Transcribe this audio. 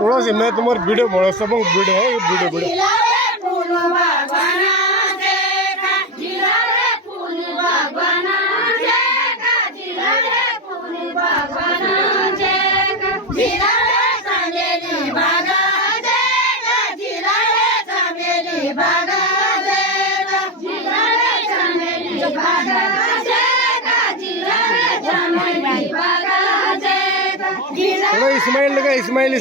थोड़ा सी मैं तुम्हारी वीडियो बड़ा सब वीडियो है वीडियो थोड़ा इस्माइल लगा इस्माइल